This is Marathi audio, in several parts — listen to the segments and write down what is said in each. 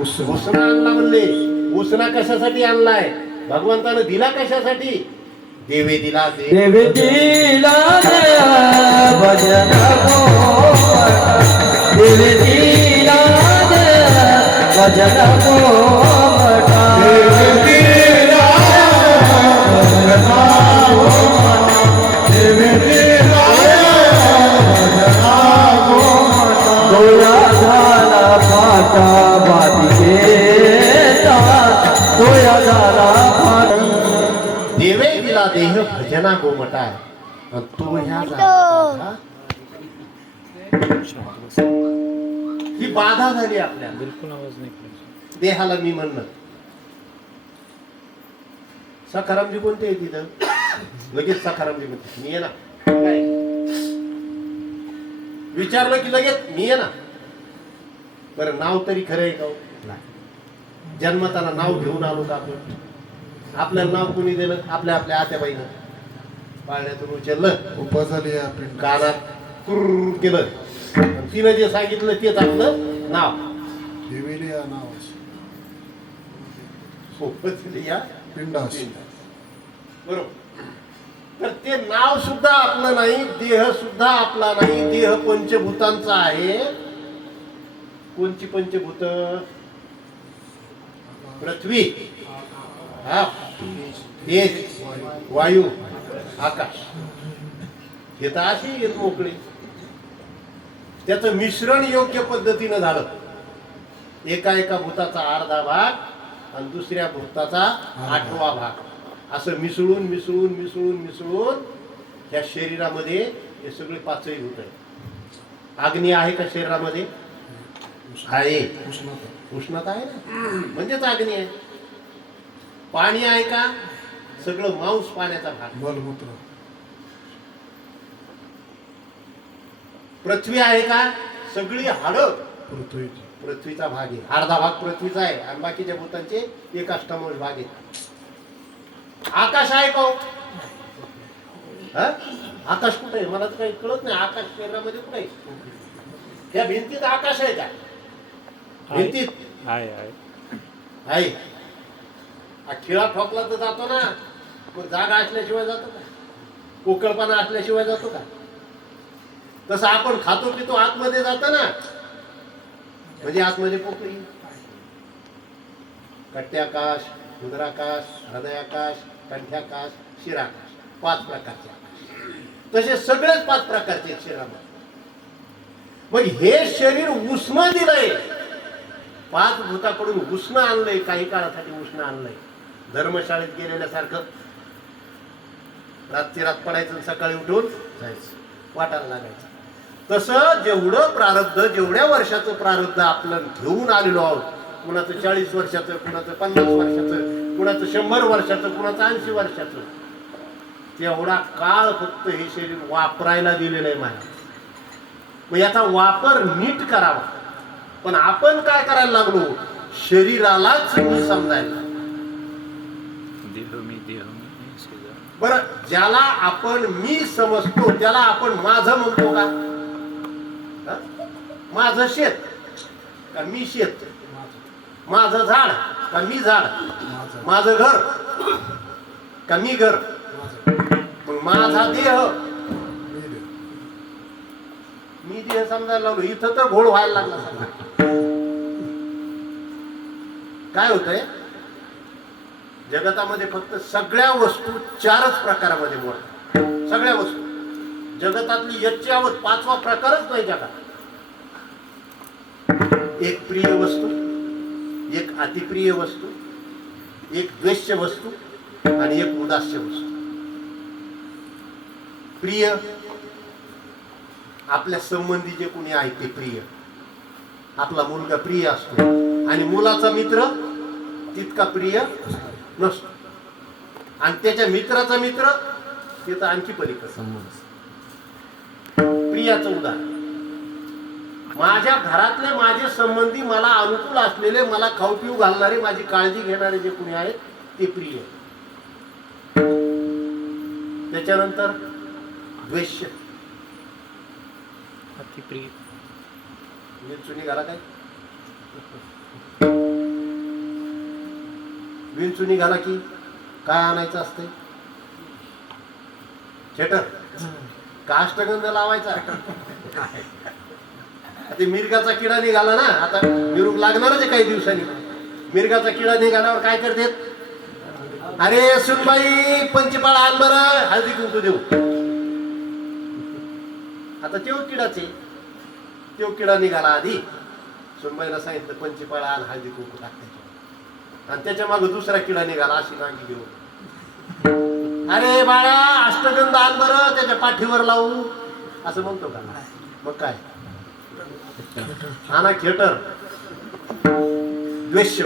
उसना आणला म्हणले. उसना कशासाठी आणलाय? भगवंतानं दिला कशासाठी? देवे दिला देवे दिला भजन देवे दिला भजन दोया झाला फाटा बाधिकेचा दोया झाला फाटा देवे दिला देह भजना गोमटा. तू ह्या ही बाधा झाली आपल्या. बिलकुल आवाज नाही. देहाला मी म्हणणं. सखारामजी कोणते आहे तिथं? लगेच सखारामजी म्हणते मी ये ना. काय विचारलं की लगेच मी ये ना. बरं नाव तरी खरं आहे का? जन्मताना नाव घेऊन आलो का आपण? आपल्याला नाव कोणी दिलं? आपल्या आपल्या आत्याबाईनं पाळण्यातून उचललं, उपजली कानात कुर्र केलं, तिनं जे सांगितलं तेच आपलं नाव. या पिंडास बरोबर. तर ते नाव सुद्धा आपलं नाही, देह सुद्धा आपला नाही. देह पंचभूतांचा आहे. कोणची पंचभूत? पृथ्वी, तेज, वायू, आकाश. हे तर अशी येत मोकळे. त्याचं मिश्रण योग्य पद्धतीनं झालं. एका भूताचा अर्धा भाग आणि दुसऱ्या भूताचा 8वा भाग, असं मिसळून मिसळून मिसळून मिसळून या शरीरामध्ये हे सगळे 5ही भूत आहे. अग्नी आहे का शरीरामध्ये? आहे. उष्णता आहे ना, म्हणजेच अग्नी आहे. पाणी आहे का? सगळं मांस पाण्याचा भाग. पृथ्वी आहे का? सगळी हाडं पृथ्वीचा भाग आहे. अर्धा भाग पृथ्वीचा आहे आणि बाकीच्या भूतांचे 1/8 भाग आहे. आकाश आहे का? आकाश कुठे आहे? मला तर काही कळत नाही. आकाश शरीरामध्ये कुठे आहे? त्या भिंतीत आकाश आहे का? भिंतीत आहे. खिळा ठोकला तर जातो ना, मग जागा असल्याशिवाय जातो का? पोकळपणा असल्याशिवाय जातो का? तसं आपण खातो पितो आतमध्ये जातो ना, म्हणजे आतमध्ये पोकळी. कट्ट्याकाश, उदराकाश, हृदयाकाश, कंठ्याकाश, शिराकाश, 5 प्रकारचे आकाश. तसे सगळेच 5 प्रकारचे शरीरामध्ये. मग हे शरीर उष्ण दिलंय. 5 भूताकडून उष्ण आणलंय. काही काळासाठी उष्ण आणलंय. धर्मशाळेत गेलेल्यासारखं रात पडायचं, सकाळी उठून जायचं, वाटायला लागायचं. तसं जेवढं प्रारब्ध, जेवढ्या वर्षाचं प्रारब्ध आपलं घेऊन आलेलो आहोत, कुणाचं 40 वर्षाचं, कुणाचं 50 वर्षाचं, कुणाचं 100 वर्षाचं, कुणाचं 80 वर्षाचं, तेवढा काळ फक्त हे शरीर वापरायला दिलेलं आहे महाराज. मग याचा वापर नीट करावा. पण आपण काय करायला लागलो? शरीरालाच मी समजायला. बरं, ज्याला आपण मी समजतो त्याला आपण माझं म्हणतो का? माझं शेत का मी शेत? माझं झाड का मी झाड? माझं घर का मी घर? मग माझा देह मी देह समजायला लागलो. इथं तर घोळ व्हायला लागला सगळा. काय होतंय? जगतामध्ये फक्त सगळ्या वस्तू 4च प्रकारामध्ये मोडतात. सगळ्या वस्तू जगतातली यच्च्यावत 5वा प्रकारच नाही जगात. एक प्रिय वस्तू, एक अतिप्रिय वस्तू, एक द्वेष्य वस्तू आणि एक उदास्य वस्तू. प्रिय आपल्या संबंधी जे कोणी आहे ते प्रिय. आपला मुलगा प्रिय असतो आणि मुलाचा मित्र तितका प्रिय नसतो. आणि त्याच्या मित्राचा मित्र ते तर आणखी पलीकडे संबंध. प्रियाचं उदाहरण, माझ्या घरातले माझे संबंधी, मला अनुकूल असलेले, मला खाऊ पिऊ घालणारे, माझी काळजी घेणारे जे कोणी आहेत ते प्रिय. त्याच्यानंतर द्वेष्य, अतिप्रिय. चुनी घाला काय विंचू निघाला की काय आणायचं असतंय? थिएटर काष्टगंध लावायचा. ते मिरगाचा किडा निघाला ना, आता मिरूग लागणारच आहे काही दिवसांनी. मिरगाचा किडा निघाल्यावर काय करते? अरे सुनबाई पंचपाळ आण बरं, हळदी कुंकू देऊ. आता तेव किडा निघाला आधी. सुनबाईला सांगितलं पंचपाळ आण, हळदी कुंकू टाकायचं. आणि त्याच्या मागे दुसरा किडा निघाला अशी नांगी घेऊन. अरे बाळा अष्टगंध आण बरं, त्याच्या पाठीवर लावू, असं म्हणतो का? मग काय आणा थिएटर. द्वेष्य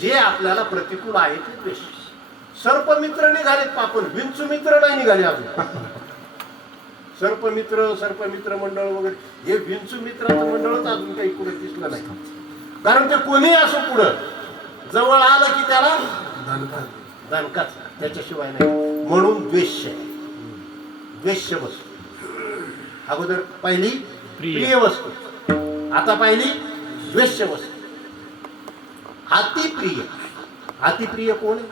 जे आपल्याला प्रतिकूल आहे ते द्वेष. सर्पमित्र निघालेत पापून, विंचू मित्र नाही निघाले अजून. सर्पमित्र मंडळ वगैरे, हे विंचू मित्राचं मंडळच अजून काही पुढे दिसलं नाही. कारण ते कोणी असो पुढं जवळ आलं की त्याला दणकाच, त्याच्याशिवाय नाही. म्हणून द्वेष्य वस्तू. अगोदर पहिली प्रिय वस्तू, आता पहिली द्वेष्य वस्तू. अतिप्रिय कोण आहे?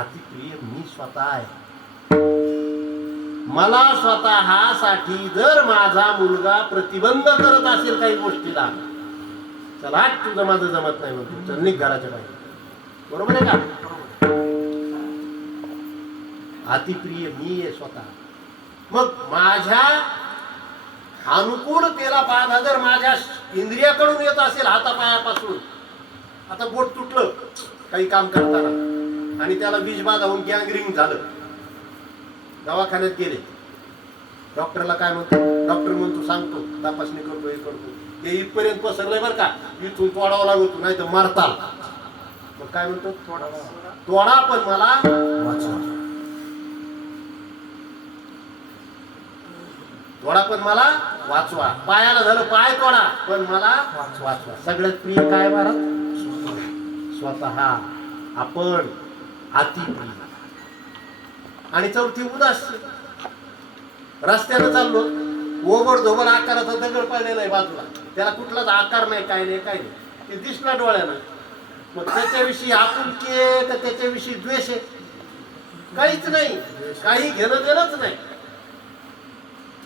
अतिप्रिय मी स्वतः आहे. मला स्वतःसाठी जर माझा मुलगा प्रतिबंध करत असेल काही गोष्टीला, चला तुझं माझं जमत नाही म्हणतो, चल निघ घराच्या बाहेर. बरोबर आहे का? अतिप्रिय मी आहे स्वतः. मग माझ्या अनुकूलतेला बाधा जर माझ्या इंद्रियाकडून येत असेल, हातापायापासून, आता बोट तुटलं काही काम करताना आणि त्याला विष बाधा होऊन गँगरिंग झालं, दवाखान्यात गेले, डॉक्टरला काय म्हणतो? डॉक्टर म्हणतो सांगतो, तपासणी करतो, हे करतो, हे इथपर्यंत पसरलंय बरं का, इथून तोडावं लागतो नाही तर मारताल. मग काय म्हणतो? तोडा पण मला वाचवा. तोडा पण मला वाचवा. पायाला झालं पाय तोडा पण मला वाचवा. सगळ्यात प्रिय काय भारत? स्वतः, आपण, अतिप्रिय. आणि चौथी उदास्य. रस्त्यानं चाललो, ओबड धोबड आकाराचा दगड पडलेला आहे बाजूला, त्याला कुठलाच आकार नाही, काय नाही, ते दिसला डोळ्यानं. मग त्याच्याविषयी आपुलकी आहे तर त्याच्याविषयी द्वेष आहे? काहीच नाही, काही घेणं देणंच नाही.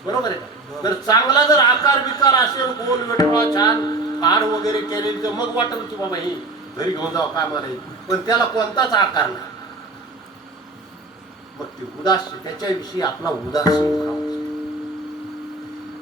बरोबर आहे का? जर चांगला जर आकार विकार असेल, गोल वेटोळा छान हार वगैरे केलेली, तर मग वाटेल की बाबा ही घरी घेऊन जावं कामाला येईल, पण त्याला कोणताच आकार नाही. मग ते उदास्य, त्याच्याविषयी आपला उदासीन